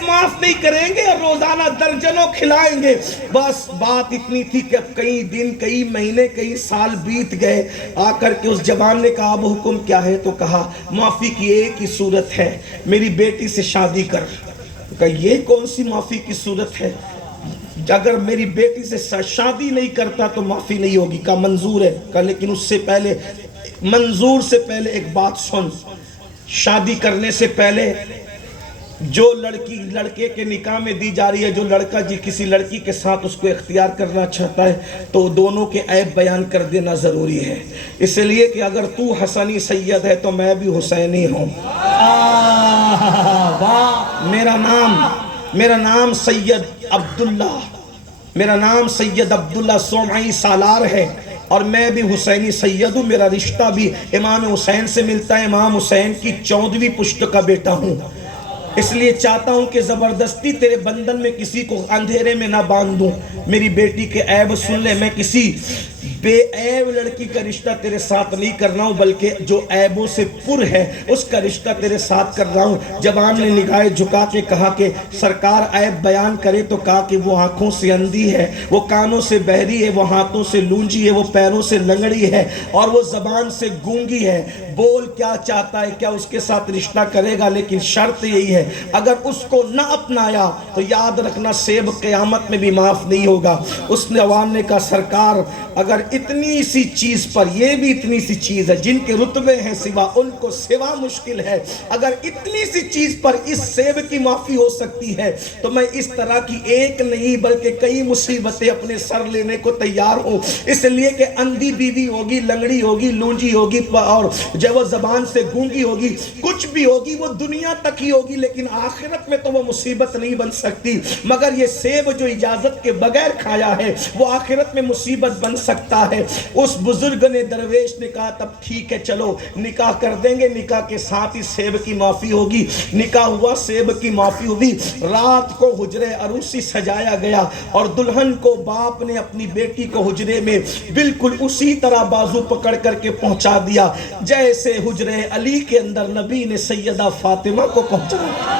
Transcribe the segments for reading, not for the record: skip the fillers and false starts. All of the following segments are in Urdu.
ایک معاف نہیں کریں گے اور روزانہ درجنوں کھلائیں گے. بس بات اتنی تھی کہ اب کئی دن کئی مہینے کئی سال بیت گئے. آ کر کے اس جوان نے کہا اب حکم کیا ہے؟ تو کہا معافی کی ایک ہی صورت ہے, میری بیٹی سے شادی کر. کہا یہ کون سی معافی کی صورت ہے؟ اگر میری بیٹی سے شادی نہیں کرتا تو معافی نہیں ہوگی. کہا منظور ہے. کہا لیکن اس سے پہلے, منظور سے پہلے ایک بات سن. شادی کرنے سے پہلے جو لڑکی لڑکے کے نکاح میں دی جا رہی ہے, جو لڑکا جی کسی لڑکی کے ساتھ اس کو اختیار کرنا چاہتا ہے تو دونوں کے عیب بیان کر دینا ضروری ہے. اس لیے کہ اگر تو حسنی سید ہے تو میں بھی حسینی ہوں. میرا نام سید عبداللہ, میرا نام سید عبداللہ سومعی سالار ہے اور میں بھی حسینی سید ہوں. میرا رشتہ بھی امام حسین سے ملتا ہے. امام حسین کی 14ویں پشت کا بیٹا ہوں. اس لیے چاہتا ہوں کہ زبردستی تیرے بندن میں کسی کو اندھیرے میں نہ باندھ دوں. میری بیٹی کے عیب سن لے. میں کسی بے عیب لڑکی کا رشتہ تیرے ساتھ نہیں کر رہا ہوں, بلکہ جو عیبوں سے پر ہے اس کا رشتہ تیرے ساتھ کر رہا ہوں. جوان نے نگاہیں جھکا کے کہا کہ سرکار عیب بیان کرے تو کہا کہ وہ آنکھوں سے اندھی ہے, وہ کانوں سے بہری ہے, وہ ہاتھوں سے لونجی ہے, وہ پیروں سے لنگڑی ہے اور وہ زبان سے گونگی ہے. بول کیا چاہتا ہے, کیا اس کے ساتھ رشتہ کرے گا؟ لیکن شرط یہی ہے اگر اس کو نہ اپنایا تو یاد رکھنا سیب قیامت میں بھی معاف نہیں ہوگا. اس جوان نے کہا سرکار اگر اتنی سی چیز پر, یہ بھی اتنی سی چیز ہے جن کے رتبے ہیں سوا, ان کو سوا مشکل ہے, اگر اتنی سی چیز پر اس سیب کی معافی ہو سکتی ہے تو میں اس طرح کی ایک نہیں بلکہ کئی مصیبتیں اپنے سر لینے کو تیار ہوں. اس لیے کہ اندھی بیوی ہوگی, لنگڑی ہوگی, لونجی ہوگی اور جب وہ زبان سے گونگی ہوگی, کچھ بھی ہوگی وہ دنیا تک ہی ہوگی, لیکن آخرت میں تو وہ مصیبت نہیں بن سکتی. مگر یہ سیب جو اجازت کے بغیر کھایا ہے وہ آخرت میں مصیبت بن سکتا ہے. اس بزرگ نے درویش نے کہا تب ٹھیک ہے چلو نکاح کر دیں گے, نکاح کے ساتھ ہی سیب کی معافی ہوگی. نکاح ہوا, سیب کی معافی ہوئی. رات کو حجرے عروسی سجایا گیا اور دلہن کو باپ نے اپنی بیٹی کو حجرے میں بالکل اسی طرح بازو پکڑ کر کے پہنچا دیا جیسے حجرے علی کے اندر نبی نے سیدہ فاطمہ کو پہنچایا.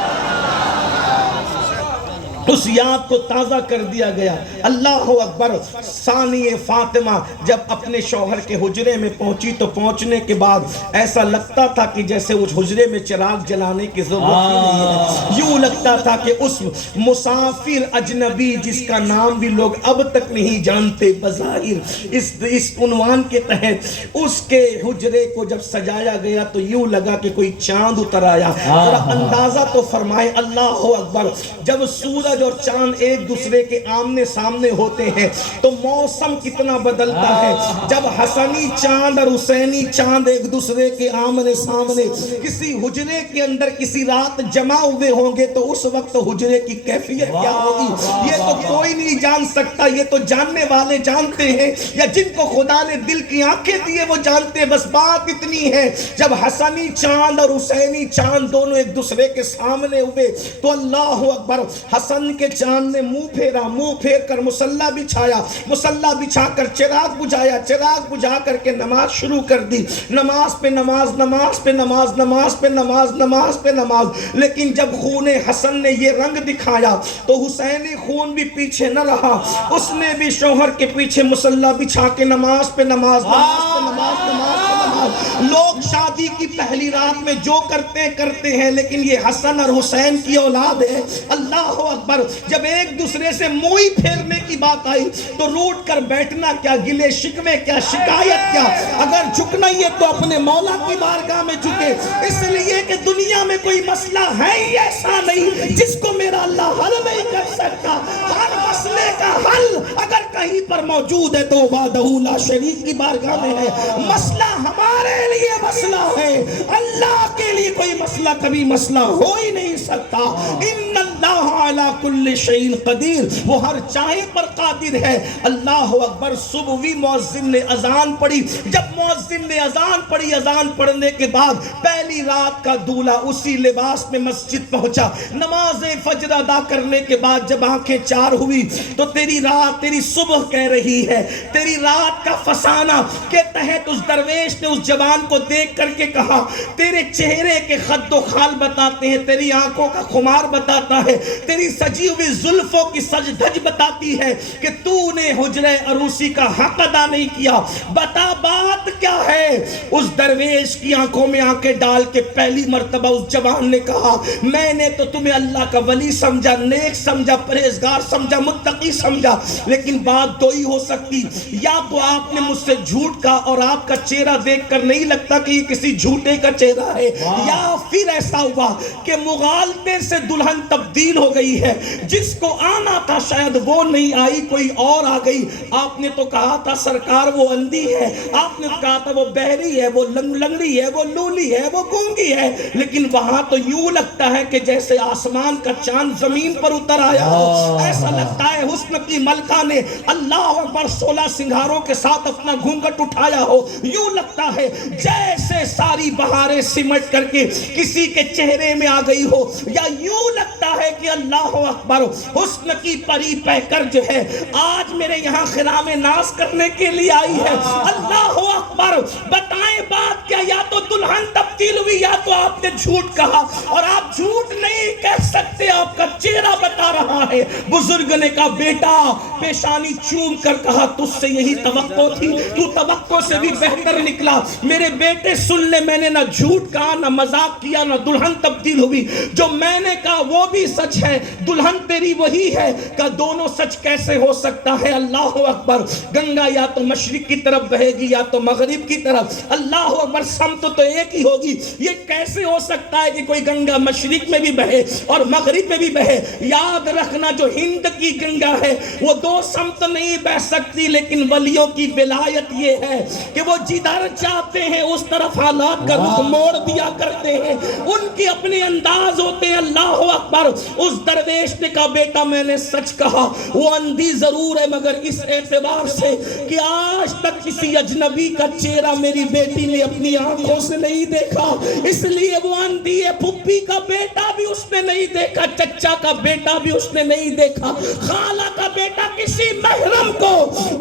اس یاد کو تازہ کر دیا گیا. اللہ اکبر. ثانی فاطمہ جب اپنے شوہر کے حجرے میں پہنچی تو پہنچنے کے بعد ایسا لگتا تھا کہ جیسے اس حجرے میں چراغ جلانے کی ضرورت ہی نہیں ہے. یوں لگتا تھا کہ اس مسافر اجنبی جس کا نام بھی لوگ اب تک نہیں جانتے بظاہر اس عنوان کے تحت اس کے حجرے کو جب سجایا گیا تو یوں لگا کہ کوئی چاند اتر آیا. ذرا اندازہ تو فرمائے. اللہ اکبر. جب سورج اور چاند ایک دوسرے کے آمنے سامنے ہوتے ہیں تو موسم کتنا بدلتا ہے. جب حسنی چاند اور حسینی چاند ایک دوسرے کے آمنے سامنے کسی حجرے کے اندر کسی رات جمع ہوئے ہوں گے تو اس وقت حجرے کی کیفیت کیا ہوگی یہ تو کوئی نہیں جان سکتا. یہ تو جاننے والے جانتے ہیں یا جن کو خدا نے دل کی آنکھیں دیے وہ جانتے ہیں. بس بات اتنی ہے جب حسنی چاند اور حسینی چاند دونوں ایک دوسرے کے سامنے ہوئے تو اللہ اکبر. حسن کے چاند نے منہ پھیرا, منہ پھیر کر مصلی بچھایا, مصلی بچھا کر چراغ بجھایا, چراغ بجھا کر کے نماز شروع کر دی. نماز پہ نماز, نماز پہ نماز, نماز پہ نماز, نماز پہ نماز. لیکن جب خون حسن نے یہ رنگ دکھایا تو حسینی خون بھی پیچھے نہ رہا. اس نے بھی شوہر کے پیچھے مصلی بچھا کے نماز پہ نماز, نماز پہ نماز, نماز پہ نماز. لوگ شادی کی پہلی رات میں جو کرتے ہیں لیکن یہ حسن اور حسین کی اولاد ہے. اللہ اکبر. جب ایک دوسرے سے موئی پھیرنے کی بات آئی تو روٹ کر بیٹھنا کیا, گلے شکوے کیا, شکایت کیا. اگر جھکنا ہی ہے تو اپنے مولا کی بارگاہ میں جھکے. اس لیے کہ دنیا میں کوئی مسئلہ ہے ہی ایسا نہیں جس کو میرا اللہ حل نہیں کر سکتا. ہر مسئلے کا حل اگر کہیں پر موجود ہے تو وحدہ لا شریک کی بارگاہ میں ہے. مسئلہ ہمارے لیے مسئلہ ہے, اللہ کے لیے کوئی مسئلہ کبھی مسئلہ ہو ہی نہیں سکتا. ان اللہ علی کل شیء قدیر. وہ ہر چاہے پر قادر ہے. اللہ اکبر. صبحوی مؤذن نے اذان پڑھی. جب مؤذن نے اذان پڑھی, اذان پڑھنے کے بعد پہلی رات کا دولہا اسی لباس میں مسجد پہنچا. نماز فجر ادا کرنے کے بعد جب آنکھیں چار ہوئی تو تیری رات, تیری صبح کہہ رہی ہے, تیری رات کا فسانہ کے تحت اس درویش درویش نے اس جوان کو دیکھ کر کے کہا تیرے چہرے کے خد و خال بتاتے ہیں، تیری آنکھوں کا خمار بتاتا ہے، تیری سجی ہوئی زلفوں کی سج دھج بتاتی ہے کہ تو نے حجرہ عروسی کا حق ادا نہیں کیا، بتا بات کیا ہے؟ اس درویش کی آنکھوں میں آنکھیں ڈال کے پہلی مرتبہ اس جوان نے کہا میں نے تو تمہیں اللہ کا ولی سمجھا، نیک سمجھا، پرہیزگار سمجھا، متقی سمجھا، لیکن بات دو ہی ہو سکتی، یا تو آپ نے مجھ سے جھوٹ کہا اور آپ کا چہرہ دیکھ کر نہیں لگتا کہ یہ کسی جھوٹے کا چہرہ ہے، یا پھر ایسا ہوا کہ مغالطے سے دلہن تبدیل ہو گئی ہے، جس کو آنا تھا شاید وہ نہیں آئی، کوئی اور آ گئی۔ آپ نے تو کہا تھا سرکار وہ اندھی ہے، آپ نے کہا تھا وہ بہری ہے، وہ لنگڑی ہے، وہ لولی ہے، وہ گونگی ہے، لیکن وہاں تو یوں لگتا ہے کہ جیسے آسمان کا چاند زمین پر اتر آیا ہو، ایسا لگتا ہے حسن کی ملکہ نے اللہ اکبر 16 سنگھاروں کے ساتھ اپنا گھونگھٹ اٹھایا ہو، یوں لگتا ہے جیسے ساری بہاریں سمٹ کر کے کسی کے چہرے میں آ گئی ہو، یا یوں لگتا ہے کہ اللہ اکبر حسن کی پری پہ کر جو ہے آج میرے یہاں خرام ناز کرنے کے لیے آئی ہے۔ اللہ اکبر، بتائیں بات کیا؟ یا تو دلہن تبدیل ہوئی یا تو آپ نے جھوٹ کہا، اور آپ جھوٹ نہیں کہہ سکتے، آپ کا چہرہ بتا رہا ہے۔ بزرگ نے کہا بیٹا، پیشانی چوم کر کہا تجھ سے یہی توقع تھی، تو توقع سے بھی بہتر نکلا۔ میرے بیٹے سن لے، میں نے نہ جھوٹ کہا، نہ مذاق کیا، نہ دلہن تبدیل ہوئی، جو میں نے کہا وہ بھی سچ ہے، دلہن تیری وہی ہے۔ کہ دونوں سچ کیسے ہو سکتا ہے؟ اللہ اکبر، گنگا یا تو مشرق کی طرف بہے گی یا تو مغرب کی طرف، اللہ اکبر، سمت تو ایک ہی ہوگی، یہ کیسے ہو سکتا ہے کہ کوئی گنگا مشرق میں بھی بہے اور مغرب میں بھی بہے؟ یاد رکھنا جو ہند کی گنگا ہے وہ دو سمت نہیں بہ سکتی، لیکن ولیوں کی ولایت یہ ہے کہ وہ جدھر چاہتے ہیں اس طرف حالات کا رخ موڑ دیا کرتے ہیں، ان کی اپنے انداز ہوتے ہیں۔ اللہ اکبر، اس درویش نے کہا بیٹا میں نے سچ کہا، وہ اندھی ضرور ہے مگر اس اعتبار سے کہ آج تک کسی اجنبی کا چہرہ میری بیٹی نے اپنی آنکھوں سے نہیں دیکھا، اس لیے وہ اندھی ہے۔ پھپھی کا بیٹا بھی اس نے نہیں دیکھا، چچا کا بیٹا بھی اس نے نہیں دیکھا، خالہ کا بیٹا کسی محرم کو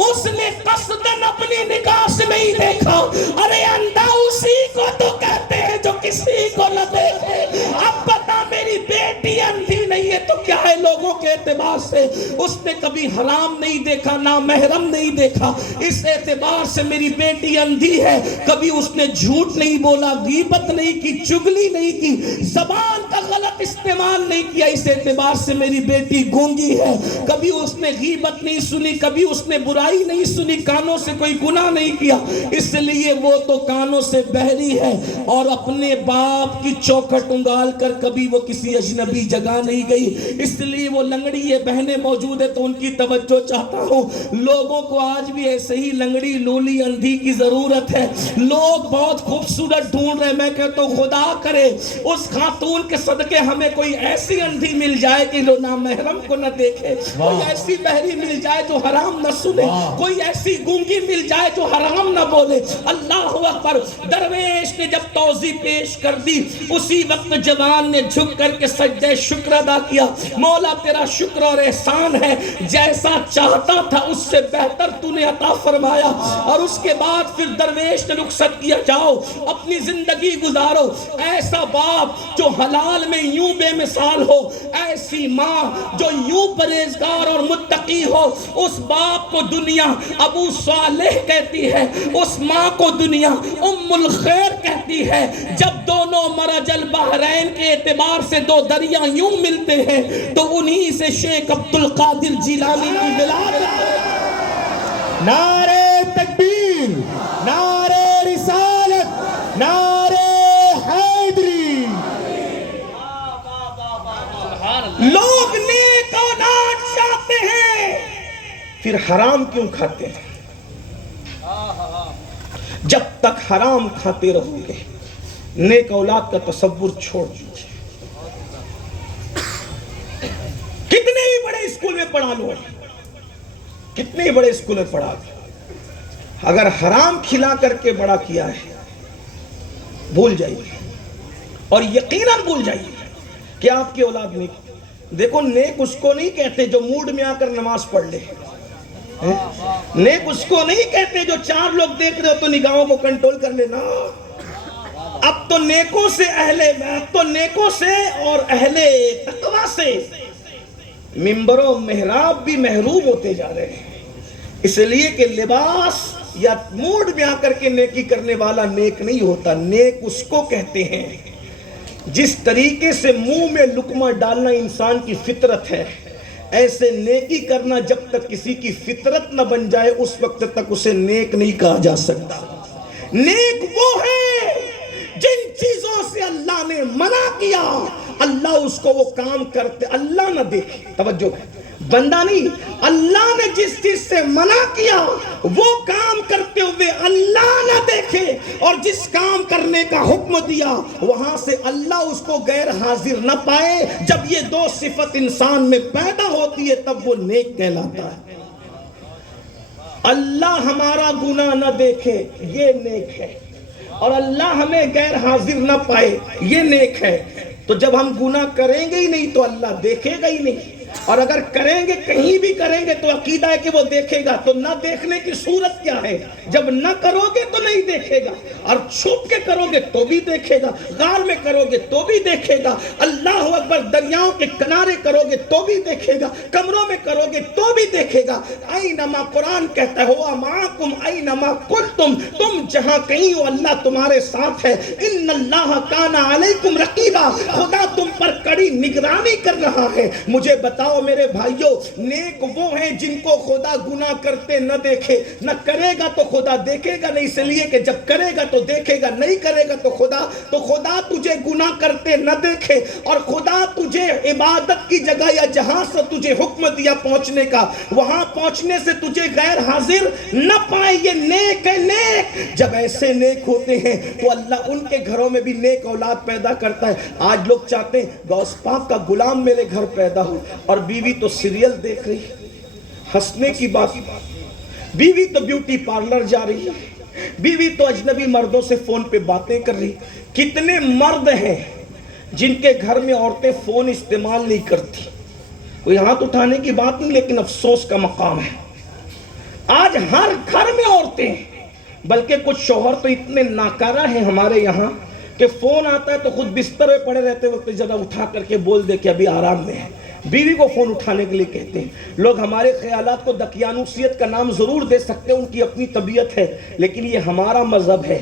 اس نے قصداً اپنی نگاہ سے نہیں دیکھا۔ ارے اندھا اسی کو تو کہتے ہیں جو کسی کو نہ دیکھے۔ اب بتا میری بیٹی اندھی نہیں ہے تو کیا ہے؟ لوگوں کے اعتبار سے اس نے کبھی حرام نہیں دیکھا، نہ محرم نہیں دیکھا، اس اعتبار سے میری بیٹی اندھی ہے۔ کبھی اس نے جھوٹ نہیں بولا، غیبت نہیں کی، چگلی نہیں کی، زبان کا غلط استعمال نہیں کیا، اس اعتبار سے میری بیٹی گونگی ہے۔ کبھی اس نے غیبت نہیں سنی، کبھی اس نے برائی نہیں سنی، کانوں سے کوئی گناہ نہیں کیا، اس لیے وہ تو کانوں سے بہری ہے، اور اپنے باپ کی چوکھٹ انگال کر کبھی وہ کسی اجنبی جگہ نہیں گئی، اس لیے وہ لنگڑی ہے۔ بہنیں موجود ہے تو ان کی توجہ چاہتا ہوں، لوگوں کو آج بھی ایسے ہی لنگڑی لولی اندھی کی ضرورت ہے۔ لوگ بہت خوبصورت ڈھونڈ رہے، میں کہتا ہوں خدا کرے اس خاتون کے صدقے ہمیں کوئی ایسی اندھی مل جائے کہ جو نہ محرم کو نہ دیکھے، کوئی ایسی بہری مل جائے جو حرام نہ سنے، کوئی ایسی گونگی مل جائے جو حرام نہ بولے۔ اللہ اکبر، درویش نے جب توضیح پیش کر دی اسی وقت جوان نے جھک کر کے سجدہ شکر ادا کیا، مولا تیرا شکر اور احسان ہے، جیسا چاہتا تھا اس سے بہتر تو نے عطا فرمایا۔ اور اس کے بعد پھر درویش نے رخصت کیا، جاؤ اپنی زندگی گزارو۔ ایسا باپ جو حلال میں یوں بے مثال ہو، ایسی ماں جو یوں پرہیزگار اور متقی ہو، اس باپ کو دنیا ابو صالح کہتی ہے، اس ماں کو دنیا ام الخیر کہتی ہے۔ جب دونوں مرج البحرین کے اعتبار سے دو دریا یوں ملتے ہیں تو انہی سے شیخ عبد القادر جیلانی کی ولادت ہے۔ نعرہ تکبیر، نعرہ رسالت، نعرہ حیدری۔ لوگ نیک اولاد چاہتے ہیں، پھر حرام کیوں کھاتے ہیں؟ جب تک حرام کھاتے رہو گے نیک اولاد کا تصور چھوڑ دیجیے۔ کتنے ہی بڑے اسکول میں پڑھا لو، کتنے ہی بڑے اسکول میں پڑھا لو، اگر حرام کھلا کر کے بڑا کیا ہے بھول جائیے، اور یقیناً بھول جائیے کہ آپ کی اولاد نیک۔ دیکھو نیک اس کو نہیں کہتے جو موڈ میں آ کر نماز پڑھ لے، نیک اس کو نہیں کہتے جو چار لوگ دیکھ رہے ہو تو نگاہوں کو کنٹرول کر لینا. اب تو نیکوں سے اور اہل تقویٰ سے منبر و محراب بھی محروم ہوتے جا رہے ہیں. اس لیے کہ لباس یا موڈ میں آ کر کے نیکی کرنے والا نیک نہیں ہوتا. نیک اس کو کہتے ہیں جس طریقے سے منہ میں لقمہ ڈالنا انسان کی فطرت ہے، ایسے نیکی کرنا جب تک کسی کی فطرت نہ بن جائے اس وقت تک اسے نیک نہیں کہا جا سکتا. نیک وہ ہے جن چیزوں سے اللہ نے منع کیا اللہ اس کو وہ کام کرتے اللہ نہ دیکھے. توجہ بندہ نہیں، اللہ نے جس چیز سے منع کیا وہ کام کرتے ہوئے اللہ نہ دیکھے، اور جس کام کرنے کا حکم دیا وہاں سے اللہ اس کو غیر حاضر نہ پائے. جب یہ دو صفت انسان میں پیدا ہوتی ہے تب وہ نیک کہلاتا ہے. اللہ ہمارا گناہ نہ دیکھے یہ نیک ہے، اور اللہ ہمیں غیر حاضر نہ پائے یہ نیک ہے. تو جب ہم گناہ کریں گے ہی نہیں تو اللہ دیکھے گا ہی نہیں، اور اگر کریں گے کہیں بھی کریں گے تو عقیدہ ہے کہ وہ دیکھے گا. تو نہ دیکھنے کی صورت کیا ہے؟ جب نہ کرو گے تو نہیں دیکھے گا، اور چھپ کے کرو گے تو بھی دیکھے گا، غار میں کرو گے تو بھی دیکھے گا، اللہ اکبر دریاؤں کے کنارے کرو گے تو بھی دیکھے گا، کمروں میں کرو گے تو بھی دیکھے گا. اینما قرآن کہتا ہے ہوا معاکم اینما کنتم، تم جہاں کہیں ہو اللہ تمہارے ساتھ ہے. ان اللہ کان علیکم رقیبا، خدا تم پر کڑی نگرانی کر رہا ہے. مجھے بتاؤ میرے بھائیوں، نیک وہ ہیں جن کو خدا گناہ کرتے نہ دیکھے. نہ کرے گا تو خدا دیکھے گا نہیں، اس لیے کہ جب کرے گا تو دیکھے گا، نہیں کرے گا تو خدا تجھے گناہ کرتے نہ دیکھے، اور خدا تجھے عبادت کی جگہ یا جہاں سے تجھے حکم دیا پہنچنے کا وہاں پہنچنے سے تجھے غیر حاضر نہ پائے. یہ نیک ہے. نیک جب ایسے نیک ہوتے ہیں تو اللہ ان کے گھروں میں بھی نیک اولاد پیدا کرتا ہے. آج لوگ چاہتے ہیں غوث پاک کا غلام میرے گھر پیدا ہو، اور بیوی تو سیریل دیکھ رہی. ہنسنے کی بات، بیوی تو بیوٹی پارلر جا رہی ہے، بیوی تو اجنبی مردوں سے فون پہ باتیں کر رہی. کتنے مرد ہیں جن کے گھر میں عورتیں فون استعمال نہیں کرتی. کوئی ہاتھ اٹھانے کی بات نہیں، لیکن افسوس کا مقام ہے آج ہر گھر میں عورتیں. بلکہ کچھ شوہر تو اتنے ناکارہ ہیں ہمارے یہاں کہ فون آتا ہے تو خود بستر میں پڑے رہتے وقت ذرا اٹھا کر کے بول دے کہ ابھی آرام میں ہے. بیوی کو فون اٹھانے کے لیے کہتے ہیں. لوگ ہمارے خیالات کو دقیانوسیت کا نام ضرور دے سکتے ہیں، ان کی اپنی طبیعت ہے، لیکن یہ ہمارا مذہب ہے.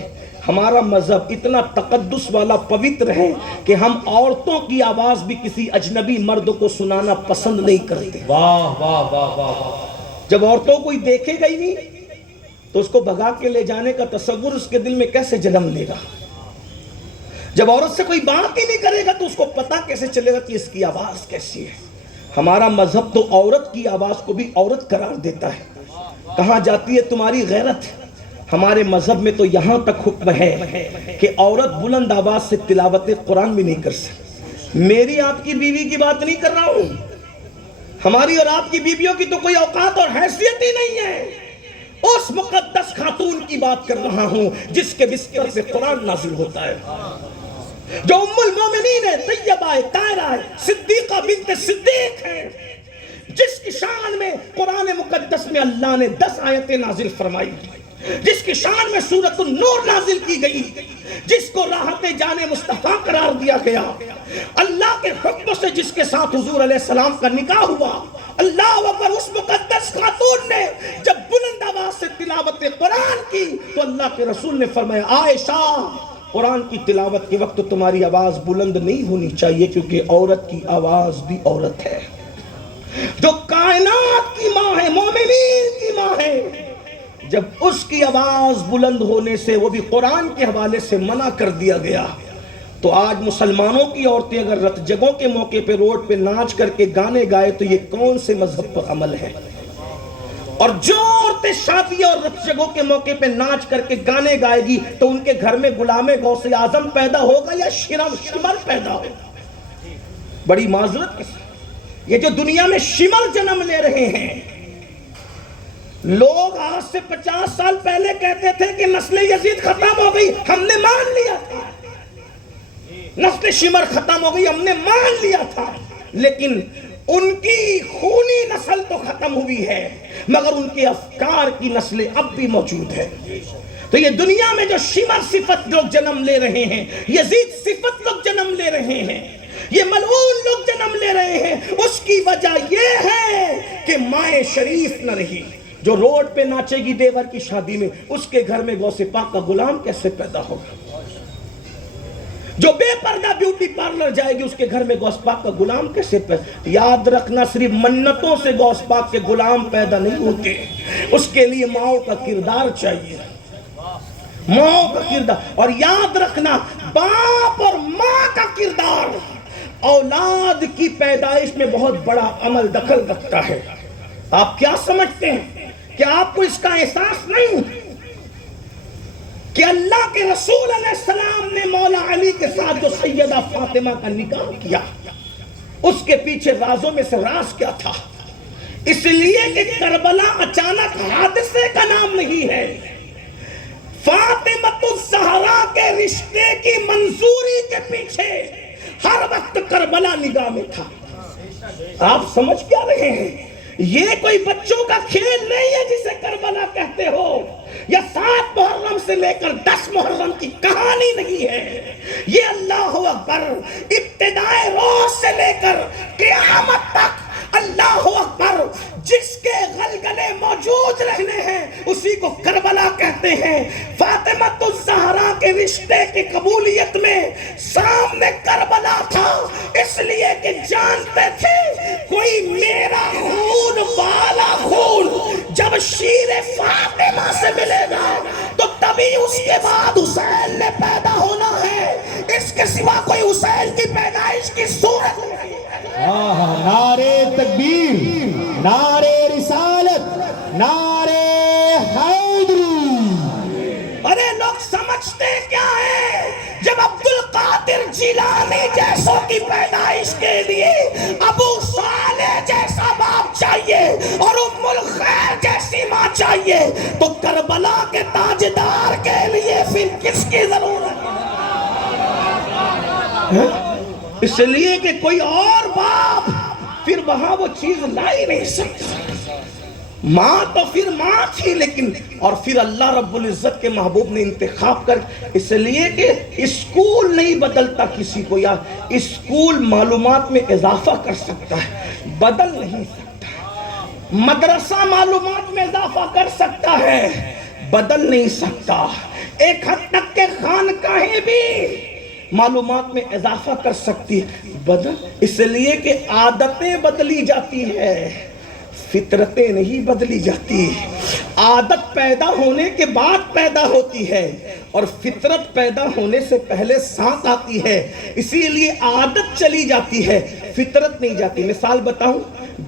ہمارا مذہب اتنا تقدس والا پوتر ہے کہ ہم عورتوں کی آواز بھی کسی اجنبی مرد کو سنانا پسند نہیں کرتے. واہ واہ واہ واہ. جب عورتوں کو دیکھے گا ہی نہیں تو اس کو بھگا کے لے جانے کا تصور اس کے دل میں کیسے جنم لے گا؟ جب عورت سے کوئی بات ہی نہیں کرے گا تو اس کو پتا کیسے چلے گا کہ اس کی آواز کیسی ہے؟ ہمارا مذہب تو عورت کی آواز کو بھی عورت قرار دیتا ہے. کہاں جاتی ہے تمہاری غیرت؟ ہمارے مذہب میں تو یہاں تک حکم ہے کہ عورت بلند آواز سے تلاوت قرآن بھی نہیں کر سکتی. میری آپ کی بیوی کی بات نہیں کر رہا ہوں، ہماری اور آپ کی بیویوں کی تو کوئی اوقات اور حیثیت ہی نہیں ہے. اس مقدس خاتون کی بات کر رہا ہوں جس کے بستر سے قرآن نازل ہوتا ہے، جو ام المومنین ہے، طیبہ ہے، طاہرہ ہے، صدیقہ بنت صدیق ہے، جس کی شان میں قرآن مقدس میں اللہ نے 10 آیتیں نازل فرمائی، جس کی شان میں سورۃ النور نازل کی گئی، جس کو راحت جان مصطفیٰ قرار دیا گیا، اللہ کے حکم سے جس کے ساتھ حضور علیہ السلام کا نکاح ہوا. اللہ اکبر. اس مقدس خاتون نے جب بلند آواز سے تلاوت قرآن کی تو اللہ کے رسول نے فرمایا عائشہ قرآن کی تلاوت کے وقت تمہاری آواز بلند نہیں ہونی چاہیے، کیونکہ عورت کی آواز بھی عورت ہے، جو کائنات کی ماں ہے، مومنین کی ماں ہے. جب اس کی آواز بلند ہونے سے وہ بھی قرآن کے حوالے سے منع کر دیا گیا تو آج مسلمانوں کی عورتیں اگر رت جگوں کے موقع پہ روڈ پہ ناچ کر کے گانے گائے تو یہ کون سے مذہب پر عمل ہے؟ اور جو عورتیں شادی اور رت جگوں کے موقع پہ ناچ کر کے گانے گائے گی تو ان کے گھر میں غلام غوث اعظم پیدا ہوگا یا شمر پیدا ہوگا؟ بڑی معذرت کے ساتھ یہ جو دنیا میں شمر جنم لے رہے ہیں، لوگ آج سے 50 سال پہلے کہتے تھے کہ نسل یزید ختم ہو گئی، ہم نے مان لیا تھا. نسل شمر ختم ہو گئی، ہم نے مان لیا تھا. لیکن ان کی خونی نسل تو ختم ہوئی ہے مگر ان کے افکار کی نسلیں اب بھی موجود ہیں. تو یہ دنیا میں جو شمر صفت لوگ جنم لے رہے ہیں، یزید صفت لوگ جنم لے رہے ہیں، یہ ملعون لوگ جنم لے رہے ہیں، اس کی وجہ یہ ہے کہ مائیں شریف نہ رہی. جو روڈ پہ ناچے گی دیور کی شادی میں، اس کے گھر میں غوث پاک کا غلام کیسے پیدا ہوگا؟ جو بے پردہ بیوٹی پارلر جائے گی، اس کے گھر میں غوث پاک کا غلام کیسے پیدا؟ یاد رکھنا، صرف منتوں سے غوث پاک کے غلام پیدا نہیں ہوتے، اس کے لیے ماؤں کا کردار چاہیے، ماؤں کا کردار. اور یاد رکھنا، باپ اور ماں کا کردار اولاد کی پیدائش میں بہت بڑا عمل دخل رکھتا ہے. آپ کیا سمجھتے ہیں کہ آپ کو اس کا احساس نہیں کہ اللہ کے رسول علیہ السلام نے مولا علی کے ساتھ جو سیدہ فاطمہ کا نکاح کیا، اس کے پیچھے رازوں میں سے راز کیا تھا؟ اس لیے کہ کربلا اچانک حادثے کا نام نہیں ہے. فاطمہ الزہرا کے رشتے کی منظوری کے پیچھے ہر وقت کربلا نگاہ میں تھا. آپ سمجھ کیا رہے ہیں؟ یہ کوئی بچوں کا کھیل نہیں ہے جسے کربلا کہتے ہو، یا 7 محرم سے لے کر 10 محرم کی کہانی نہیں ہے. یہ اللہ اکبر ابتدائے روز سے لے کر قیامت تک اللہ اکبر جس کے غلغلے موجود رہنے ہیں اسی کو کربلا کہتے ہیں. فاطمہ الزہرا کے رشتے کی قبولیت میں سامنے کربلا تھا، اس لیے کہ جانتے تھے کوئی میرا خون والا خون جب شیر فاطمہ سے ملے گا تو تبھی اس کے بعد حسین نے پیدا ہونا ہے، اس کے سوا کوئی حسین کی پیدائش کی صورت نہیں. نعرے تکبیر، نعرے رسالت، نعرے حیدری. ارے لوگ سمجھتے کیا ہے؟ جب عبد القادر جیلانی جیسوں کی پیدائش کے لیے ابو صالح جیسا باپ چاہیے اور ام الخیر جیسی ماں چاہیے، تو کربلا کے تاجدار کے لیے پھر کس کی ضرورت ہے؟ اس لیے کہ کوئی اور باپ پھر وہاں وہ چیز لا ہی نہیں سکتا. ماں تو پھر ماں تھی، لیکن اور پھر اللہ رب العزت کے محبوب نے انتخاب کر، اس لیے کہ اسکول نہیں بدلتا کسی کو، یا اسکول معلومات میں اضافہ کر سکتا ہے، بدل نہیں سکتا. مدرسہ معلومات میں اضافہ کر سکتا ہے، بدل نہیں سکتا. ایک حد تک کہ خانقاہیں بھی معلومات میں اضافہ کر سکتی ہے، بدل. اس لیے کہ عادتیں بدلی جاتی ہے، فطرتیں نہیں بدلی جاتی. عادت پیدا ہونے کے بعد پیدا ہوتی ہے اور فطرت پیدا ہونے سے پہلے ساتھ آتی ہے. اسی لیے عادت چلی جاتی ہے، فطرت نہیں جاتی. مثال بتاؤں،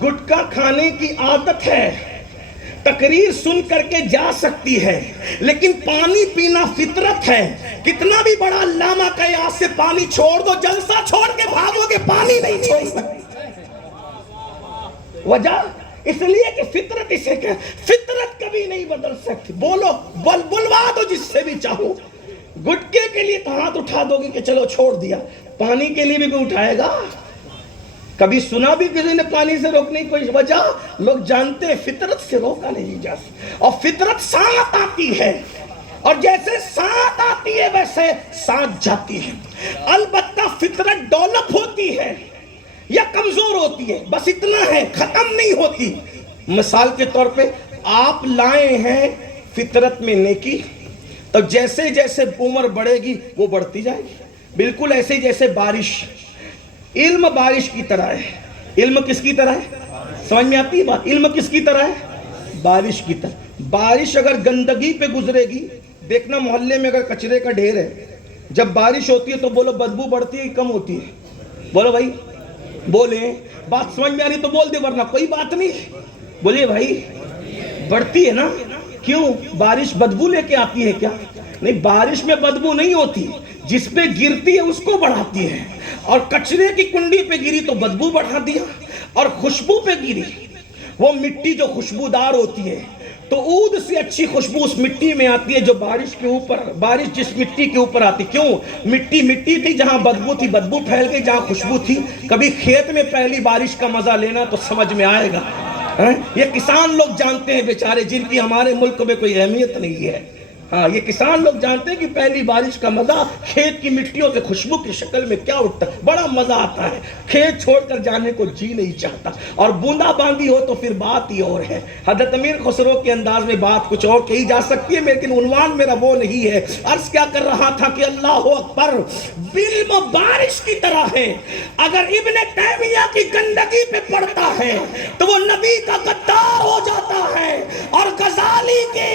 گٹکا کھانے کی عادت ہے، تقریر سن کر کے جا سکتی ہے، لیکن پانی پینا فطرت ہے. کتنا بھی بڑا علامہ کہے آج سے پانی چھوڑ دو، جلسہ چھوڑ کے بھاگو گے، پانی نہیں چھوڑ سکتے. وجہ اس لیے کہ فطرت اسے کہ فطرت کبھی نہیں بدل سکتی. بولو، بلوا دو جس سے بھی چاہو. گٹکے کے لیے تو ہاتھ اٹھا دو گے کہ چلو چھوڑ دیا، پانی کے لیے بھی کوئی اٹھائے گا؟ کبھی سنا بھی کسی نے پانی سے روکنے کی کوئی وجہ؟ لوگ جانتے ہیں فطرت سے روکا نہیں جا سکتا، اور فطرت ساتھ آتی ہے، اور جیسے ساتھ آتی ہے ویسے ساتھ جاتی ہے. البتہ فطرت ڈیولپ ہوتی ہے یا کمزور ہوتی ہے، بس اتنا ہے، ختم نہیں ہوتی. مثال کے طور پہ آپ لائے ہیں فطرت میں نیکی، تو جیسے جیسے عمر بڑھے گی وہ بڑھتی جائے گی. بالکل ایسے جیسے بارش، علم بارش کی طرح ہے. علم کس کی طرح ہے؟ سمجھ میں آتی ہے بات؟ علم کس کی طرح ہے؟ بارش کی طرح. بارش اگر گندگی پہ گزرے گی، دیکھنا محلے میں اگر کچرے کا ڈھیر ہے، جب بارش ہوتی ہے تو بولو بدبو بڑھتی ہے کم ہوتی ہے؟ بولو بھائی، بولیں. بات سمجھ میں آ رہی تو بول دے، ورنہ کوئی بات نہیں. بولیے بھائی، بڑھتی ہے نا. کیوں؟ بارش بدبو لے کے آتی ہے کیا؟ نہیں، بارش میں بدبو نہیں ہوتی، جس پہ گرتی ہے اس کو بڑھاتی ہے. اور کچرے کی کنڈی پہ گری تو بدبو بڑھا دیا، اور خوشبو پہ گری، وہ مٹی جو خوشبودار ہوتی ہے تو عود سے اچھی خوشبو اس مٹی میں آتی ہے جو بارش کے اوپر، بارش جس مٹی کے اوپر آتی. کیوں؟ مٹی مٹی تھی، جہاں بدبو تھی بدبو پھیل گئی، جہاں خوشبو تھی. کبھی کھیت میں پہلی بارش کا مزہ لینا تو سمجھ میں آئے گا. یہ کسان لوگ جانتے ہیں بیچارے، جن کی ہمارے ملک میں کوئی اہمیت نہیں ہے. ہاں، یہ کسان لوگ جانتے ہیں کہ پہلی بارش کا مزہ کھیت کی مٹیوں سے خوشبو کی شکل میں کیا اٹھتا ہے. بڑا مزہ آتا ہے، کھیت چھوڑ کر جانے کو جی نہیں چاہتا. اور بوندا باندی ہو تو پھر بات ہی اور ہے. حضرت امیر خسرو کے انداز میں بات کچھ اور کہی جا سکتی ہے، لیکن عنوان میرا وہ نہیں ہے. عرض کیا کر رہا تھا کہ اللہ اکبر علم بارش کی طرح ہے. اگر ابن تیمیہ کی گندگی پہ پڑتا ہے تو وہ نبی کا غدار ہو جاتا ہے، اور غزالی کے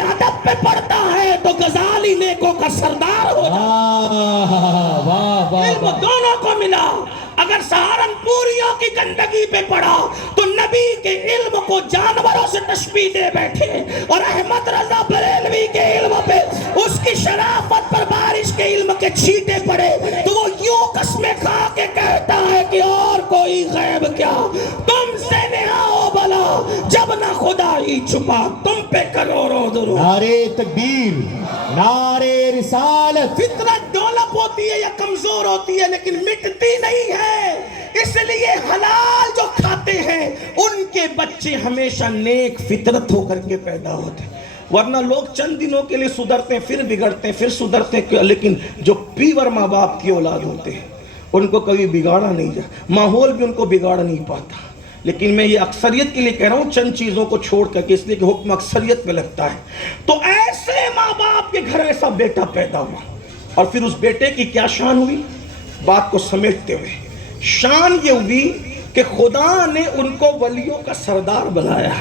ادب پہ پڑتا ہے تو غزالی نیکوں کا سردار ہو جاتا ہے. واہ واہ علم دونوں کو ملا. اگر سہارنپوریوں کی گندگی پہ پڑا تو نبی کے علم کو جانوروں سے تشبیہ دے بیٹھے، اور احمد رضا بریلوی کے علم پہ، اس کی شرافت پر بارش کے علم کے چھینٹے پڑے تو وہ یوں قسمیں کھا کے کہتا ہے کہ اور کوئی غیب کیا، تم سے نہا ہو بلا جب نہ خدا ہی چھپا تم پہ کروڑوں درود. نعرے تکبیر، نعرے رسالت. فطرت ڈولپ ہوتی ہے یا کمزور ہوتی ہے لیکن مٹتی نہیں ہے. اس لیے حلال جو کھاتے ہیں ان کے بچے ہمیشہ نیک فطرت ہو کر کے پیدا ہوتے ہیں. ورنہ لوگ چند دنوں کے لیے سدھرتے ہیں، پھر بگڑتے ہیں، پھر سدھرتے ہیں. لیکن جو پیور ماں باپ کی اولاد ہوتے ہیں ان کو کبھی بگاڑا نہیں جاتا. ماحول بھی ان کو بگاڑ نہیں پاتا. لیکن میں یہ اکثریت کے لیے کہہ رہا ہوں، چند چیزوں کو چھوڑ کر کے، اس لیے کہ حکم اکثریت پہ لگتا ہے. تو ایسے ماں باپ کے گھر ایسا بیٹا پیدا ہوا، اور پھر اس بیٹے کی کیا شان ہوئی؟ بات کو سمیٹتے ہوئے شان یہ ہوئی کہ خدا نے ان کو ولیوں کا سردار بنایا.